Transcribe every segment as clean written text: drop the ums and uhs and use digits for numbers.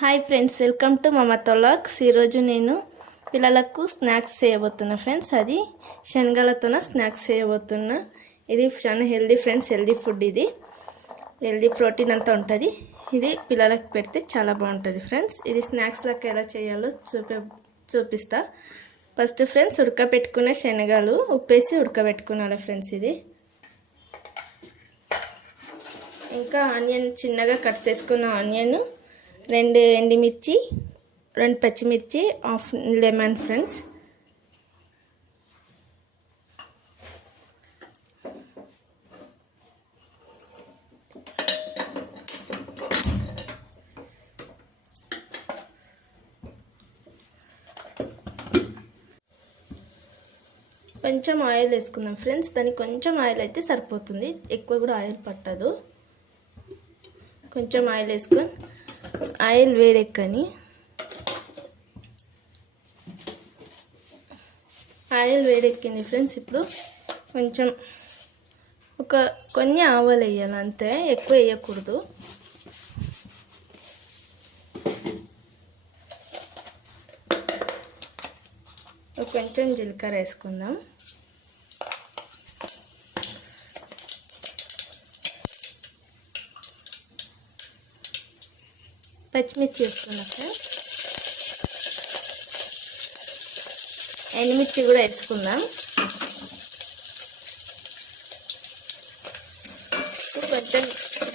Hi friends, welcome to Mamata vlogs. ఈరోజు నేను పిల్లలకు స్నాక్స్ చేయబోతున్నా ఫ్రెండ్స్. అది శనగలతో స్నాక్స్ చేయబోతున్నా. ఇది చాలా హెల్దీ ఫ్రెండ్స్, హెల్దీ ఫుడ్. ఇది హెల్దీ ప్రోటీన్ అంతా ఉంటుంది. ఇది పిల్లలకు పెడితే చాలా బాగుంటుంది ఫ్రెండ్స్. ఇది స్నాక్స్లకు ఎలా చేయాలో చూపిస్తా. ఫస్ట్ ఫ్రెండ్స్, ఉడకబెట్టుకునే శనగలు ఉప్పేసి ఉడకబెట్టుకున్నాను ఫ్రెండ్స్. ఇది ఇంకా ఆనియన్ చిన్నగా కట్ చేసుకున్న ఆనియన్, 2 ఎండుమిర్చి, 2 పచ్చిమిర్చి, హాఫ్ లెమన్ ఫ్రెండ్స్. కొంచెం ఆయిల్ వేసుకుందాం ఫ్రెండ్స్. దానికి కొంచెం ఆయిల్ అయితే సరిపోతుంది, ఎక్కువ కూడా ఆయిల్ పట్టదు. కొంచెం ఆయిల్ వేసుకొని ఆయిల్ వేడెక్కని ఆయిల్ వేడెక్కింది ఫ్రెండ్స్. ఇప్పుడు కొంచెం కొన్ని ఆవాలు వేయాలి అంతే, ఎక్కువ వేయకూడదు. కొంచెం జీలకర్ర వేసుకుందాం. పచ్చిమిర్చి వేసుకున్నా ఫ్రెండ్స్. ఎండుమిర్చి కూడా వేసుకుందాం. కొంచెం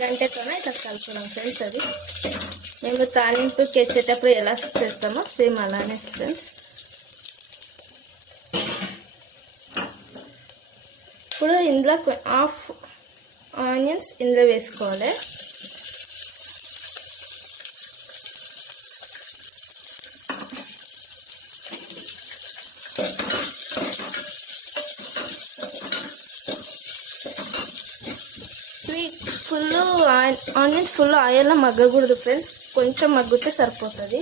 గంటతోనే ఇట్లా కలుపుకున్నాం ఫ్రెండ్స్. అది మేము తాలింపు చేసేటప్పుడు ఎలా చేస్తామో సేమ్ అలానే ఫ్రెండ్స్. ఇప్పుడు ఇందులో హాఫ్ ఆనియన్స్ ఇందులో వేసుకోవాలి. ఆనియన్స్ ఫుల్ ఆయిల్లో మగ్గకూడదు ఫ్రెండ్స్, కొంచెం మగ్గితే సరిపోతుంది.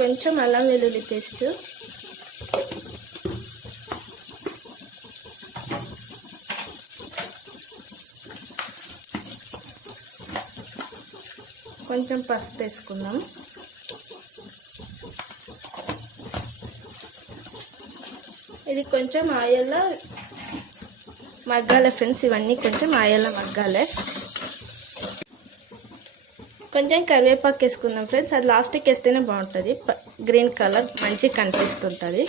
కొంచెం అల్లం వెల్లుల్లి పేస్ట్, కొంచెం పసుపు వేసుకుందాం. ఇది కొంచెం ఆయిల్లో మగ్గాలి ఫ్రెండ్స్. ఇవన్నీ కొంచెం ఆయిల్లో మగ్గాలి. కొంచెం కరివేపాకు వేసుకుందాం ఫ్రెండ్స్. అది లాస్ట్కి వేస్తేనే బాగుంటుంది, గ్రీన్ కలర్ మంచిగా కనిపిస్తుంటుంది.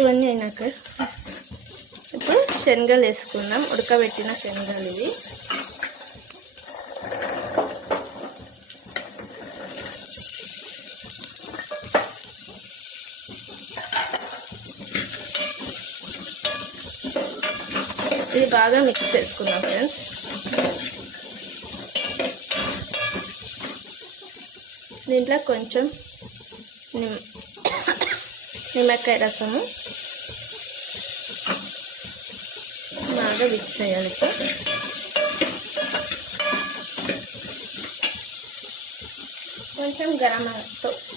ఇవన్నీ అయినాక ఇప్పుడు శనగలు వేసుకుందాం. ఉడకబెట్టిన శనగలు ఇవి. ఇది బాగా మిక్స్ చేసుకుందాం ఫ్రెండ్స్. దీంట్లో కొంచెం నిమ్మకాయ రసము బాగా మిక్స్ చేయాలి.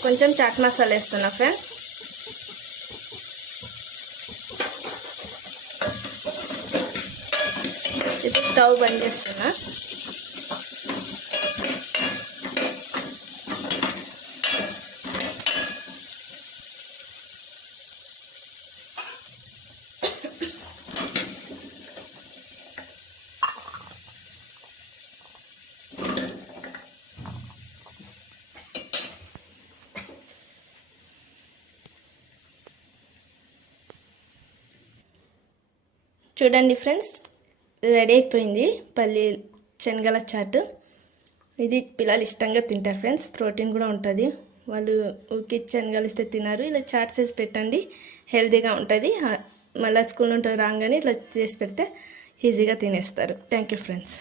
కొంచెం చాట్ మసాలా వేస్తున్నా ఫ్రెండ్స్. ఇప్పుడు స్టవ్ బంద్ చేస్తున్నా. చూడండి ఫ్రెండ్స్, రెడీ అయిపోయింది పల్లి శనగల చాటు. ఇది పిల్లలు ఇష్టంగా తింటారు ఫ్రెండ్స్, ప్రోటీన్ కూడా ఉంటుంది. వాళ్ళు ఊరికి శనగలు ఇస్తే తిన్నారు. ఇలా చాట్ చేసి పెట్టండి, హెల్తీగా ఉంటుంది. మళ్ళీ స్కూల్ నుండి రాగానే ఇట్లా చేసి పెడితే ఈజీగా తినేస్తారు. Thank you friends.